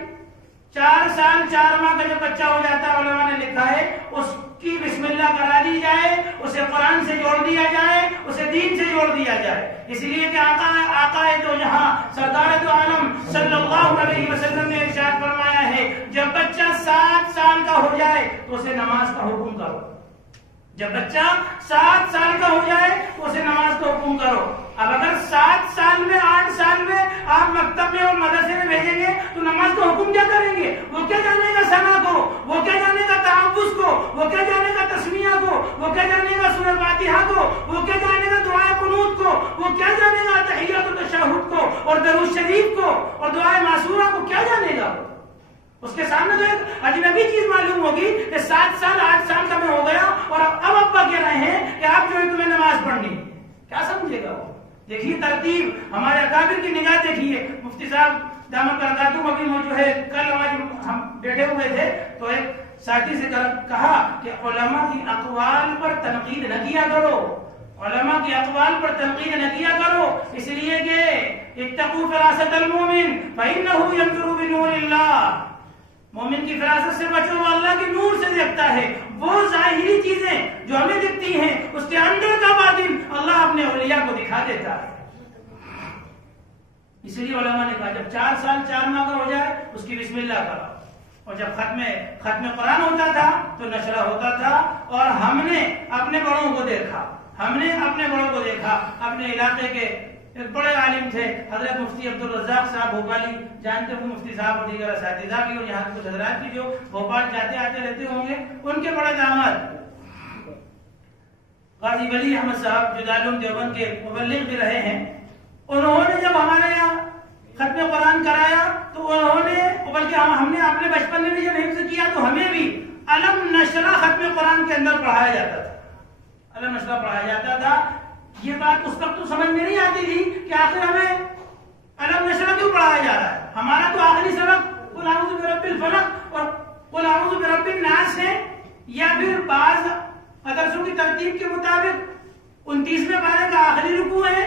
4 سال 4 ماہ کا جب بچہ ہو جاتا ہے، علماء نے لکھا ہے اس کی بسم اللہ کرا دی جائے، اسے قرآن سے جوڑ دیا جائے، اسے دین سے جوڑ دیا جائے، اس لیے کہ آقا تو جہاں سرکار دو عالم صلی اللہ علیہ وسلم نے ارشاد فرمایا ہے جب بچہ 7 سال کا ہو جائے تو اسے نماز کا حکم کرو، جب بچہ 7 سال کا ہو جائے تو اسے نماز کا حکم کرو۔ اب اگر 7 سال میں 8 سال میں آپ مکتب میں اور مدرسے میں بھیجیں گے تو نماز کا حکم کیا کریں گے؟ وہ کیا جانے گا ثنا کو، وہ کیا جانے گا تعوذ کو، وہ کیا جانے گا تسمیہ کو، وہ کیا جانے گا سورہ فاتحہ کو، وہ کیا جانے گا دعائے قنوت کو، وہ کیا جانے گا تحیات و تشہد کو اور درود شریف کو اور دعائے معصورہ کو، کیا جانے گا؟ اس کے سامنے تو ایک اجنبی چیز معلوم ہوگی کہ 7 سال 8 سال کا میں ہو گیا اور اب ابا کہہ رہے ہیں کہ آپ جو ہے تمہیں نماز پڑھنی، کیا سمجھے گا وہ؟ دیکھیے ترتیب، ہمارے اکابر کی نگاہ دیکھیے. مفتی صاحب دامت برکاتہم ابھی جو ہے کل ہم بیٹھے ہوئے تھے تو ایک ساتھی سے کہا کہ علماء کی اقوال پر تنقید نہ کیا کرو، علماء کی اقوال پر تنقید نہ کیا کرو، اس لیے کہ اتقوا فراست المؤمن فإنه ينظر بنور اللہ، مومن کی فراست سے بچو، وہ اللہ کے نور سے دیکھتا ہے. وہ ظاہری چیزیں جو ہمیں دکھتی ہیں اس کے اندر کا باطن اللہ اپنے اولیاء کو دکھا دیتا ہے. اس لیے علماء نے کہا جب 4 سال 4 ماہ کا ہو جائے اس کی بسم اللہ کرو. اور جب ختم قرآن ہوتا تھا تو نشرہ ہوتا تھا. اور ہم نے اپنے بڑوں کو دیکھا، اپنے علاقے کے ایک بڑے عالم تھے حضرت مفتی عبدالرزاق صاحب بھوپالی، جانتے ہوں مفتی صاحب اور دیگر اساتذہ بھی، اور یہاں کچھ حضرات بھی جو بھوپال جاتے آتے رہتے ہوں گے، ان کے بڑے داماد قاضی ولی احمد صاحب جو دارالعلوم دیوبند کے مبلغ بھی رہے ہیں، انہوں نے جب ہمارے یہاں ختم قرآن کرایا تو انہوں نے، بلکہ ہم نے اپنے بچپن میں بھی جب حفظ کیا تو ہمیں بھی علم نشرہ ختم قرآن کے اندر پڑھایا جاتا تھا، علم نشرہ پڑھایا جاتا تھا. یہ بات اس وقت تو سمجھ میں نہیں آتی تھی کہ آخر ہمیں علم نشرہ کیوں پڑھایا جا رہا ہے. ہمارا تو آخری سبق قل اعوذ برب الفلق اور قل اعوذ برب الناس ہے، یا پھر بعض مدرسوں کی ترتیب کے مطابق 29ویں پارے کا آخری رکوع ہے،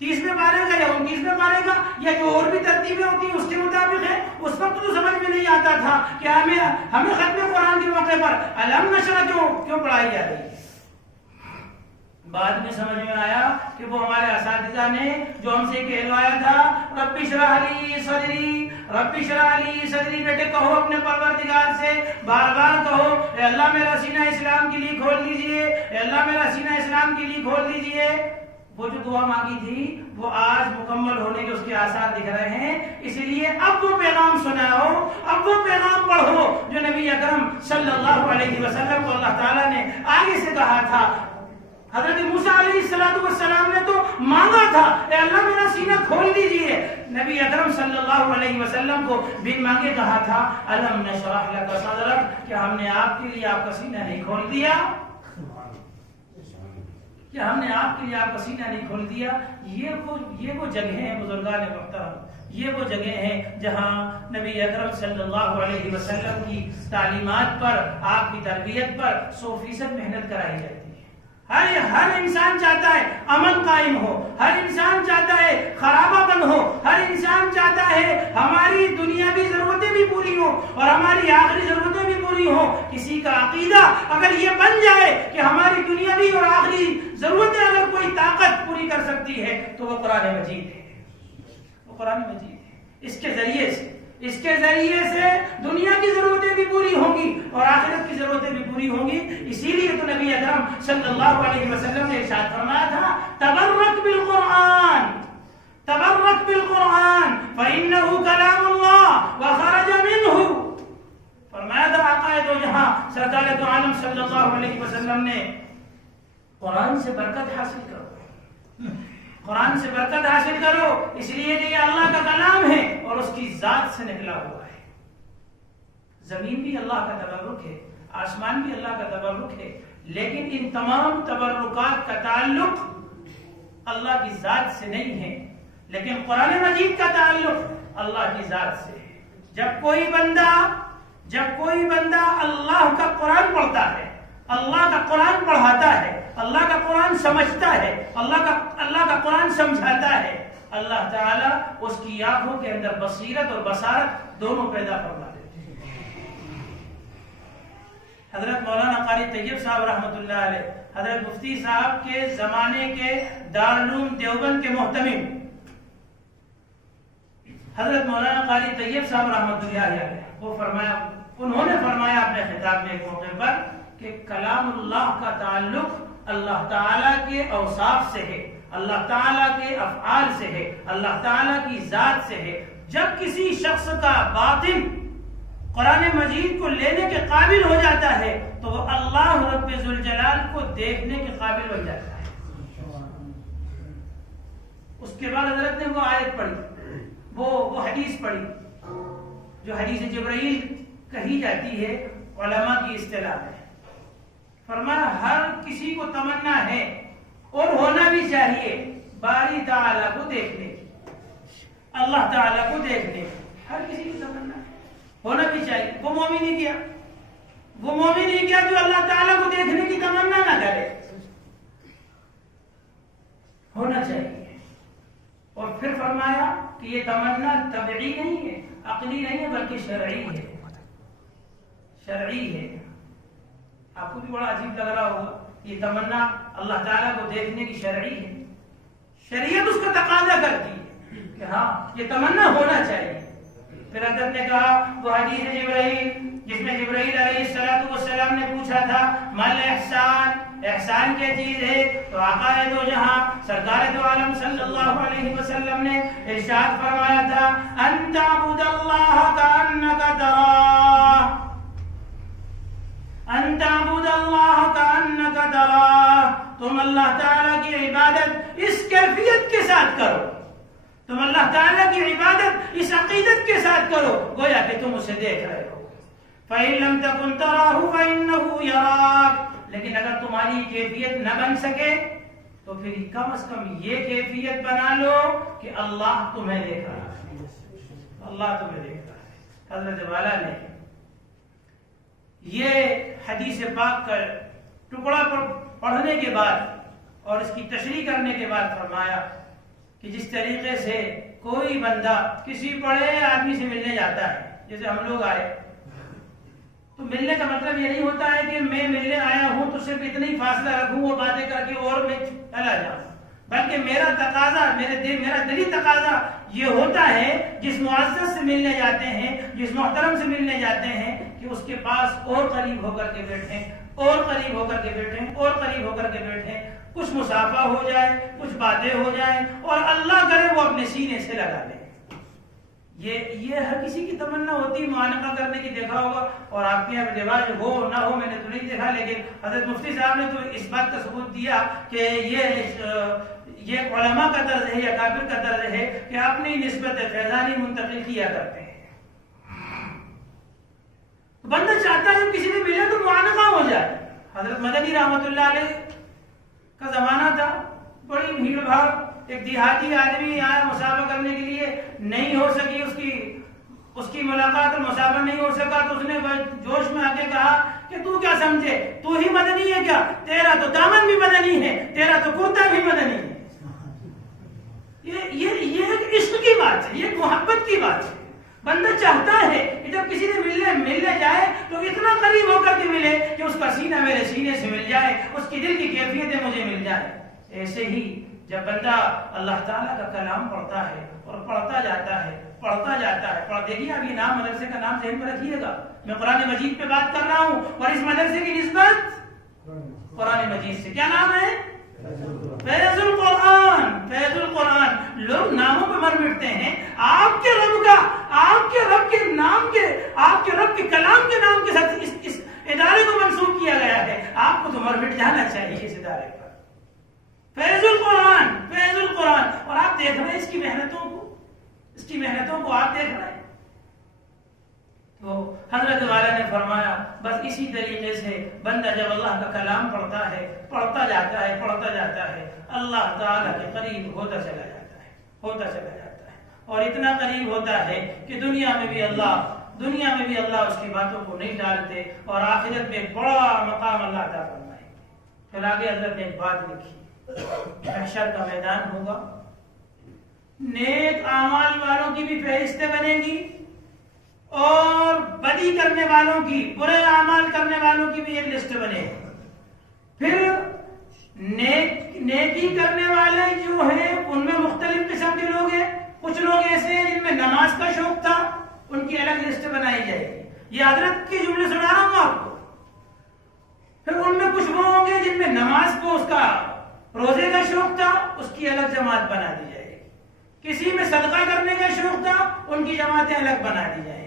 30ویں پارے کا یا 29ویں پارے کا، یا جو اور بھی ترتیبیں ہوتی ہیں اس کے مطابق ہے. اس وقت تو سمجھ میں نہیں آتا تھا کہ ہمیں ختم قرآن کے موقع پر علم نشرہ کیوں پڑھائی جا رہی ہے. بعد میں سمجھ میں آیا کہ وہ ہمارے اساتذہ نے جو ہم سے کہلوایا تھا رب اشرح لی صدری، رب اشرح لی صدری، بیٹے کہو اپنے پروردگار سے، بار بار کہو اے اللہ میرا سینہ اسلام کے لیے کھول دیجئے، اے اللہ میرا سینہ اسلام کے لیے کھول دیجئے. وہ جو دعا مانگی تھی وہ آج مکمل ہونے کے اس کے آثار دکھ رہے ہیں. اسی لیے اب وہ پیغام سناؤ، اب وہ پیغام پڑھو جو نبی اکرم صلی اللہ علیہ وسلم کو اللہ تعالیٰ نے آگے سے کہا تھا. حضرت موسیٰ علیہ السلام نے تو مانگا تھا اے اللہ میرا سینہ کھول دیجئے، نبی اکرم صلی اللہ علیہ وسلم کو بن مانگے کہا تھا الم نشرح لک صدرک، کیا ہم نے آپ کے لیے آپ کا سینہ نہیں کھول دیا؟ کیا ہم نے آپ کے لیے آپ کا سینہ نہیں کھول دیا؟ یہ وہ جگہیں ہیں بزرگان محترم، یہ وہ جگہیں ہیں جہاں نبی اکرم صلی اللہ علیہ وسلم کی تعلیمات پر، آپ کی تربیت پر 100% محنت کرائی جاتی ہے. ہر انسان چاہتا ہے امن قائم ہو، ہر انسان چاہتا ہے خرابہ بند ہو، ہر انسان چاہتا ہے ہماری دنیاوی ضرورتیں بھی پوری ہوں اور ہماری آخری ضرورتیں بھی پوری ہوں. کسی کا عقیدہ اگر یہ بن جائے کہ ہماری دنیاوی اور آخری ضرورتیں اگر کوئی طاقت پوری کر سکتی ہے تو وہ قرآن مجید ہے، وہ قرآن مجید ہے. اس کے ذریعے سے دنیا کی ضرورتیں بھی پوری ہوں گی اور آخرت کی ضرورتیں بھی پوری ہوں گی. اسی لیے تو نبی اکرم صلی اللہ علیہ وسلم نے ارشاد فرمایا تھا تبرک بالقرآن، تبرک بالقرآن فإنه کلام اللہ وخرج منہ. فرمایا تھا آقا دو جہاں سرکار دو عالم صلی اللہ علیہ وسلم نے قرآن سے برکت حاصل کرو، قرآن سے برکت حاصل کرو، اس لیے کہ یہ اللہ کا کلام ہے اور اس کی ذات سے نکلا ہوا ہے. زمین بھی اللہ کا تبرک ہے، آسمان بھی اللہ کا تبرک ہے، لیکن ان تمام تبرکات کا تعلق اللہ کی ذات سے نہیں ہے، لیکن قرآن مجید کا تعلق اللہ کی ذات سے ہے. جب کوئی بندہ اللہ کا قرآن پڑھتا ہے، اللہ کا قرآن پڑھاتا ہے، اللہ کا قرآن سمجھتا ہے، اللہ کا قرآن سمجھاتا ہے، اللہ تعالیٰ اس کی آنکھوں کے اندر بصیرت اور بصارت دونوں پیدا فرما دیتے ہیں. حضرت مولانا قاری طیب صاحب رحمۃ اللہ علیہ، حضرت مفتی صاحب کے زمانے کے دارالعلوم دیوبند کے محتمم حضرت مولانا قاری طیب صاحب رحمۃ اللہ علیہ، انہوں نے فرمایا اپنے خطاب میں ایک موقع پر کہ کلام اللہ کا تعلق اللہ تعالیٰ کے اوصاف سے ہے، اللہ تعالیٰ کے افعال سے ہے، اللہ تعالیٰ کی ذات سے ہے. جب کسی شخص کا باطن قرآن مجید کو لینے کے قابل ہو جاتا ہے تو وہ اللہ رب ذوالجلال کو دیکھنے کے قابل بن جاتا ہے. اس کے بعد حضرت نے وہ آیت پڑھی، وہ حدیث پڑھی جو حدیث جبرائیل کہی جاتی ہے علماء کی اصطلاح میں. فرمایا ہر کسی کو تمنا ہے اور ہونا بھی چاہیے باری تعالیٰ کو دیکھنے کی, اللہ تعالیٰ کو دیکھنے کی. ہر کسی کی تمنا ہے, ہونا بھی چاہیے. وہ مومن ہی کیا, وہ مومن ہی کیا جو اللہ تعالیٰ کو دیکھنے کی تمنا نہ کرے. ہونا چاہیے. اور پھر فرمایا کہ یہ تمنا طبعی نہیں ہے, عقلی نہیں ہے, بلکہ شرعی ہے. شرعی ہے. آپ کو بھی بڑا عجیب لگ رہا ہوگا, یہ تمنا اللہ تعالیٰ کو دیکھنے کی شرعی ہے. شریعت اس کا تقاضا کرتی ہے کہ ہاں یہ تمنا ہونا چاہیے. پھر حضرت نے کہا وہ حدیث جبرائیل جس میں جبرائیل علیہ السلام نے پوچھا تھا مال احسان, احسان کیا چیز ہے؟ تو آقا دو جہاں سرکار دو عالم صلی اللہ علیہ وسلم نے ارشاد فرمایا تھا ان تعبد اللہ کأنک تراہ, ان تعبد اللہ کأنک تراہ. تم اللہ تعالیٰ کی عبادت اس کیفیت کے ساتھ کرو, تم اللہ تعالیٰ کی عبادت اس عقیدت کے ساتھ کرو گویا کہ تم اسے دیکھ رہے ہو. فَإِن لَمْ تَكُنْ تَرَاهُ فَإِنَّهُ يَرَاكَ. لیکن اگر تمہاری کیفیت نہ بن سکے تو پھر کم از کم یہ کیفیت بنا لو کہ اللہ تمہیں دیکھ رہا ہے, اللہ تمہیں دیکھ رہا ہے. حضرت والا نے یہ حدیث پاک کا ٹکڑا پڑھنے کے بعد اور اس کی تشریح کرنے کے بعد فرمایا کہ جس طریقے سے کوئی بندہ کسی بڑے آدمی سے ملنے جاتا ہے, جیسے ہم لوگ آئے, تو ملنے کا مطلب یہ نہیں ہوتا ہے کہ میں ملنے آیا ہوں تو صرف اتنا ہی فاصلہ رکھوں, وہ باتیں کر کے اور میں چلا جاؤں, بلکہ میرا تقاضا, میرا دلی تقاضا یہ ہوتا ہے جس معزز سے ملنے جاتے ہیں, جس محترم سے ملنے جاتے ہیں, کہ اس کے پاس اور قریب ہو کر کے بیٹھیں, اور قریب ہو کر کے بیٹھیں, اور قریب ہو کر کے بیٹھیں, کچھ مصافحہ ہو جائے, کچھ باتیں ہو جائیں, اور اللہ کرے وہ اپنے سینے سے لگا لیں. یہ ہر کسی کی تمنا ہوتی ہے معانقہ کرنے کی. دیکھا ہوگا, اور آپ کے یہاں رواج ہو نہ ہو میں نے تو نہیں دیکھا, لیکن حضرت مفتی صاحب نے تو اس بات کا ثبوت دیا کہ یہ علماء کا طرز ہے یا کافر کا طرز ہے کہ اپنی نسبت فیضانی منتقل کیا کرتے ہیں. بندہ چاہتا ہے کسی نے ملے تو معانقہ ہو جائے. حضرت مدنی رحمت اللہ علیہ کا زمانہ تھا, بڑی بھیڑ بھاڑ, ایک دیہاتی آدمی آیا مصافحہ کرنے کے لیے, نہیں ہو سکی اس کی ملاقات, اور مصافحہ نہیں ہو سکا تو اس نے جوش میں آ کے کہا کہ تو کیا سمجھے, تو ہی مدنی ہے کیا؟ تیرا تو دامن بھی مدنی ہے, تیرا تو کرتا بھی مدنی ہے. یہ ایک عشق کی بات ہے, یہ محبت کی بات ہے. بندہ چاہتا ہے کہ جب کسی نے ملنے جائے تو اتنا قریب ہو کر کے ملے کہ اس کا سینہ میرے سینے سے مل جائے, اس کی دل کی کیفیتیں مجھے مل جائے. ایسے ہی جب بندہ اللہ تعالیٰ کا کلام پڑھتا ہے اور پڑھتا جاتا ہے, دیکھیے اب یہ نام مدرسے کا نام ذہن میں رکھیے گا, میں قرآن مجید پہ بات کر رہا ہوں, اور اس مدرسے کی نسبت قرآن مجید سے. کیا نام ہے؟ فیض القرآن. فیض القرآن. لوگ ناموں پہ مر مٹتے ہیں, آپ کے رب کا, آپ کے رب کے نام کے, آپ کے رب کے کلام کے نام کے ساتھ اس ادارے کو منسوخ کیا گیا ہے. آپ کو تو مر مٹ جانا چاہیے اس ادارے پر. فیض القرآن, فیض القرآن. اور آپ دیکھ رہے ہیں اس کی محنتوں کو آپ دیکھ رہے ہیں. تو حضرت والا نے فرمایا بس اسی طریقے سے بندہ جب اللہ کا کلام پڑھتا ہے, پڑھتا جاتا ہے, اللہ تعالیٰ کے قریب ہوتا چلا جاتا ہے, اور اتنا قریب ہوتا ہے کہ دنیا میں بھی اللہ اس کی باتوں کو نہیں ڈالتے, اور آخرت میں ایک بڑا مقام اللہ عطا فرمائے. پھر آگے حضرت نے ایک بات لکھی, محشر کا میدان ہوگا, نیک اعمال والوں کی بھی فہرستیں بنیں گی, اور بدی کرنے والوں کی, برے اعمال کرنے والوں کی بھی ایک لسٹ بنے گی. پھر نیکی کرنے والے جو ہیں ان میں مختلف قسم کے لوگ ہیں. کچھ لوگ ایسے ہیں جن میں نماز کا شوق تھا, ان کی الگ لسٹ بنائی جائے گی. یہ حضرت کے جملے سنا رہا ہوں آپ کو. پھر ان میں کچھ وہ ہوں گے جن میں نماز کو, اس کا روزے کا شوق تھا, اس کی الگ جماعت بنا دی جائے گی. کسی میں صدقہ کرنے کا شوق تھا, ان کی جماعتیں الگ بنا دی جائیں گی.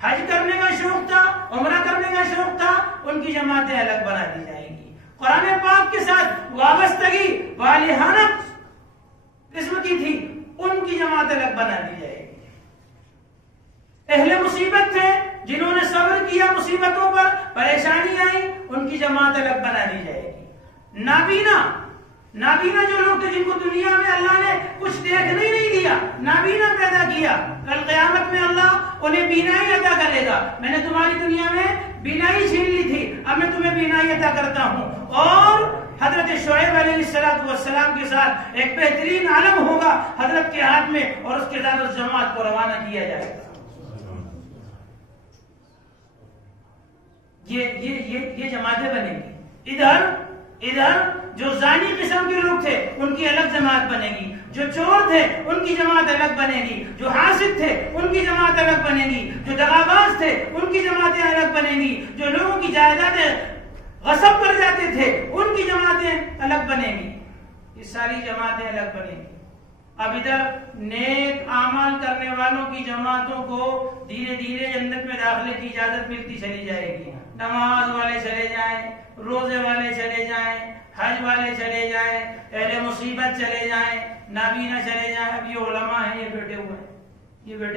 حج کرنے کا شوق تھا, عمرہ کرنے کا شوق تھا, ان کی جماعتیں الگ بنا دی جائیں گی. قرآن پاک کے ساتھ وابستگی والہانہ قسم کی تھی, ان کی جماعت الگ بنا دی جائے گی. اہل مصیبت تھے، جنہوں نے صبر کیا مصیبتوں پر، پریشانی آئی، ان کی جماعت الگ بنا دی جائے گی۔ نابینا جو لوگ تھے، جن کو دنیا میں اللہ نے کچھ دیکھنے ہی نہیں دیا، نابینا پیدا کیا، کل قیامت میں اللہ انہیں بینائی عطا کرے گا۔ میں نے تمہاری دنیا میں بینائی چھین لی تھی، اب میں تمہیں بینائی عطا کرتا ہوں۔ اور حضرت شعیب علیہ السلام کے ساتھ ایک بہترین عالم ہوگا حضرت کے ہاتھ میں، اور اس کے ساتھ اس جماعت کو روانہ کیا جائے گا۔ یہ جماعتیں بنیں گی۔ ادھر جو زانی قسم کے لوگ تھے ان کی الگ جماعت بنے گی، جو چور تھے ان کی جماعت الگ بنے گی، جو حاسد تھے ان کی جماعت الگ بنے گی، جو دغاباز تھے ان کی جماعتیں الگ بنے گی، جو لوگوں کی جائیدادیں غصب کر جاتے تھے ان کی جماعتیں الگ بنے گی۔ یہ ساری جماعتیں الگ بنے گی۔ اب ادھر نیک اعمال کرنے والوں کی جماعتوں کو دھیرے دھیرے جنت میں داخلے کی اجازت ملتی چلی جائے گی۔ نماز والے چلے جائیں، روزے والے چلے جائیں، حج والے چلے جائیں، اہل مصیبت چلے جائیں، نابینا چلے جائیں۔ اب یہ علماء ہیں، یہ بیٹھے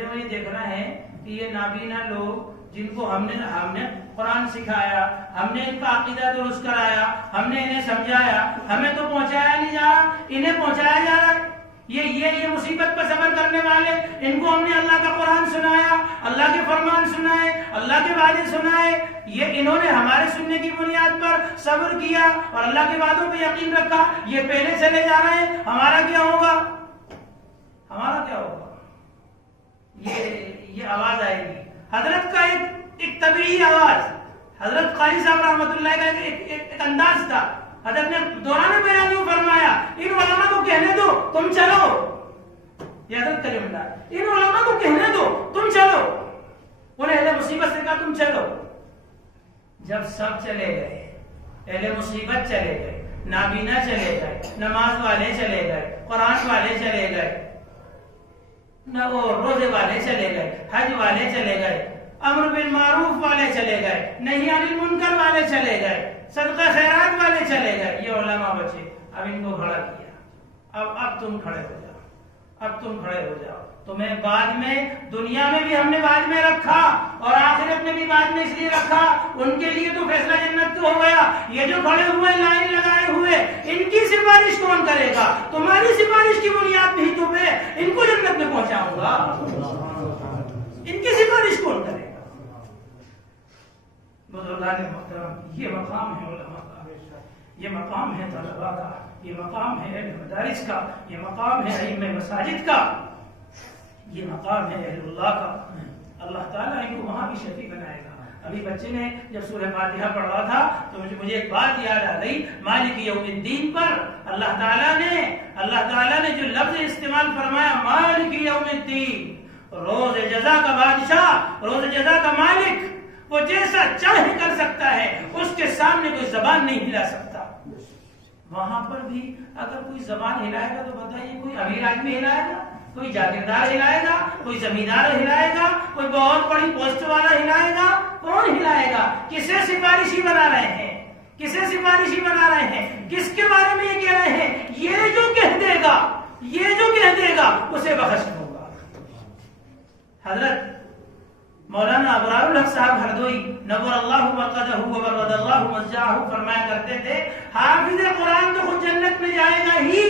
ہوئے دیکھ رہے ہیں کہ یہ نابینا لوگ جن کو ہم نے قرآن سکھایا، ہم نے ان کا عقیدہ درست کرایا، ہم نے انہیں سمجھایا، ہمیں تو پہنچایا نہیں جا رہا، انہیں پہنچایا جا رہا ہے۔ یہ مصیبت پر صبر کرنے والے، ان کو ہم نے اللہ کا قرآن سنایا، اللہ کے فرمان سنائے، اللہ کے وعدے سنائے، یہ انہوں نے ہمارے سننے کی بنیاد پر صبر کیا اور اللہ کے وعدوں پہ یقین رکھا، یہ پہلے چلے جا رہے ہیں، ہمارا کیا ہوگا؟ یہ آواز آئے گی۔ حضرت کا ایک طبیعی آواز، حضرت قاری صاحب رحمۃ اللہ کا ایک انداز تھا، حضرت نے دوران بیان یوں فرمایا، ان علماء کو کہنے دو تم چلو، یہ حضرت کا جملہ، ان علماء کو کہنے دو تم چلو، انہیں اہل مصیبت سے کہا تم چلو۔ جب سب چلے گئے، اہل مصیبت چلے گئے، نابینا چلے گئے، نماز والے چلے گئے، قرآن والے چلے گئے، روزے والے چلے گئے، حج والے چلے گئے، امر بالمعروف والے چلے گئے، نہی عن المنکر والے چلے گئے، صدقہ خیرات والے چلے گئے، یہ علماء بچے۔ اب ان کو کھڑا کیا، اب تم کھڑے ہو جاؤ، تمہیں بعد میں دنیا میں بھی ہم نے بعد میں رکھا اور آخرت میں بھی بعد میں اس لیے رکھا، ان کے لیے تو فیصلہ جنت تو ہو گیا، یہ جو کھڑے ہوئے لائن لگائے ہوئے ان کی سفارش کون کرے گا؟ تمہاری سفارش کی بنیاد بھی تو میں ان کو جنت میں پہنچاؤں گا، ان کی سفارش کون کرے گا؟ بزرگان محترم، یہ مقام ہے علماء کا، یہ مقام ہے طلباء کا، یہ مقام ہے اہل مدارس کا، یہ مقام ہے ائمہ مساجد کا، یہ مقام ہے اہل اللہ کا۔ اللہ تعالیٰ ان کو وہاں بھی شفیع بنائے گا۔ ابھی بچے نے جب سورہ فاتحہ پڑھ رہا تھا تو مجھے ایک بات یاد آ گئی، مالک یوم الدین پر اللہ تعالیٰ نے جو لفظ استعمال فرمایا، مالک یوم الدین، روز جزا کا بادشاہ، روز جزا کا مالک، وہ جیسا چاہے کر سکتا ہے، اس کے سامنے کوئی زبان نہیں ہلا سکتا۔ وہاں پر بھی اگر کوئی زبان ہلائے گا تو بتائیے، کوئی امیر آدمی ہلائے گا، کوئی جاگیردار ہلائے گا، کوئی زمیندار ہلائے گا، کوئی بہت بڑی پوسٹ والا ہلائے گا؟ کون ہلائے گا؟ کسے سفارشی بنا رہے ہیں؟ کس کے بارے میں یہ کہہ رہے ہیں؟ یہ جو کہہ دے گا اسے بخش دوں گا۔ حضرت مولانا ابرار الحق صاحب ہردوئی نور اللہ مرقدہ وبرد اللہ مضجعہ فرمایا کرتے تھے، حافظ قرآن تو خود جنت میں جائے گا ہی،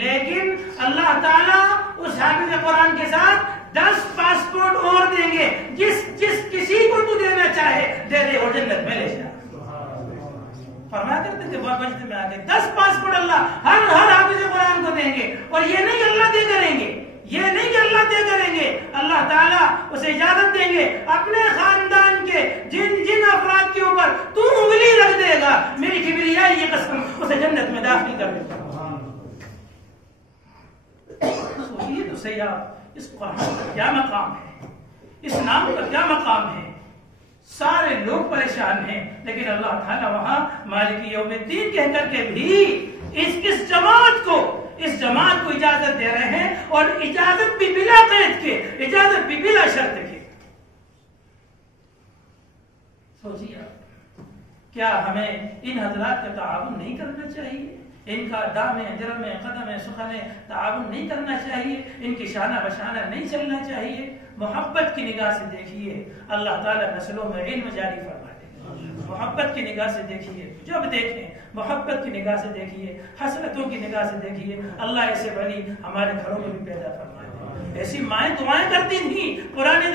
لیکن اللہ تعالیٰ اس حافظ قرآن کے ساتھ 10 پاسپورٹ اور دیں گے، جس کسی کو تو دینا چاہے دے دے اور جنت میں لے جا۔ فرمایا کرتے تھے بہت مجد میں آگے 10 پاسپورٹ اللہ ہر حافظ قرآن کو دیں گے، اور یہ نہیں اللہ دے کریں گے، اللہ تعالیٰ اسے اجازت دیں گے اپنے خاندان کے جن افراد کے اوپر تو انگلی رکھ دے گا، میری کبریائی یہ قسم، اسے جنت میں داخل کر دے گا۔ سوچیے تو صحیح آپ، اس قرآن کا کیا مقام ہے، اس نام کا کیا مقام ہے۔ سارے لوگ پریشان ہیں، لیکن اللہ تعالیٰ وہاں مالک یوم الدین کہہ کر کے بھی اس جماعت کو اجازت دے رہے ہیں، اور اجازت بھی بلا قید کے، اجازت بھی بلا شرط کے۔ سوچیے کیا ہمیں ان حضرات کا تعاون نہیں کرنا چاہیے؟ ان کا دام جرم قدم سخن تعاون نہیں کرنا چاہیے، ان کی شانہ بشانہ نہیں چلنا چاہیے. محبت کی نگاہ سے دیکھیے، اللہ تعالیٰ نسلوں میں علم جاری فرما دے. محبت کی نگاہ سے دیکھیے، جب دیکھیں محبت کی نگاہ سے دیکھیے، حسرتوں کی نگاہ سے دیکھیے. اللہ ایسے ولی ہمارے گھروں میں بھی پیدا فرما دے. ایسی مائیں دعائیں کرتی تھیں پرانے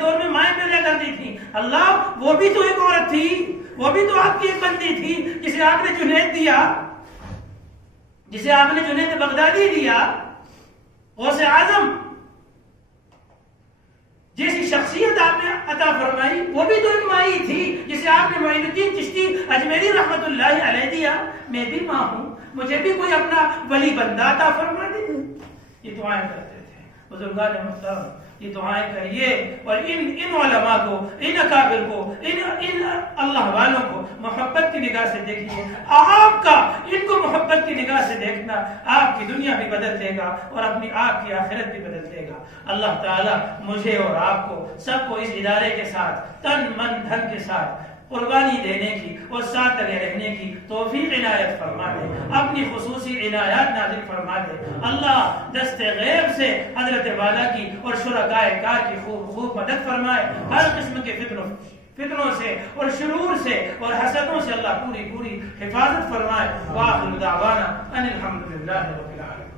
دور میں مائیں پیدا کرتی تھیں. اللہ وہ بھی تو ایک عورت تھی، وہ بھی تو آپ کی ایک بندی تھی جسے آپ نے جنید دیا، جسے آپ نے جنید بغدادی دیا، غوث اعظم جیسی شخصیت آپ نے عطا فرمائی. وہ بھی تو ایک مائی تھی جسے آپ نے معین الدین چشتی اجمیری رحمت اللہ علیہ دیا. میں بھی ماں ہوں، مجھے بھی کوئی اپنا ولی بندہ عطا فرما دے. یہ دعائیں کرتے تھے بزرگان محترم. یہ دعائیں کریے اور ان علماء کو، ان اکابر کو، ان اللہ والوں کو محبت کی نگاہ سے دیکھیے. آپ کا ان کو محبت کی نگاہ سے دیکھنا آپ کی دنیا بھی بدل دے گا اور اپنی آپ کی آخرت بھی بدل دے گا. اللہ تعالیٰ مجھے اور آپ کو سب کو اس ادارے کے ساتھ تن من دھن کے ساتھ قربانی دینے کی اور ساتھ لگے رہنے کی توفیق عنایت فرما دے. اپنی خصوصی عنایات نازل فرما دے. اللہ دست غیب سے حضرت والا کی اور شرکائے کار کی خوب مدد فرمائے. ہر قسم کے فتنوں سے اور شرور سے اور حسدوں سے اللہ پوری حفاظت فرمائے. وآخر دعوانا ان الحمدللہ رب العالمین.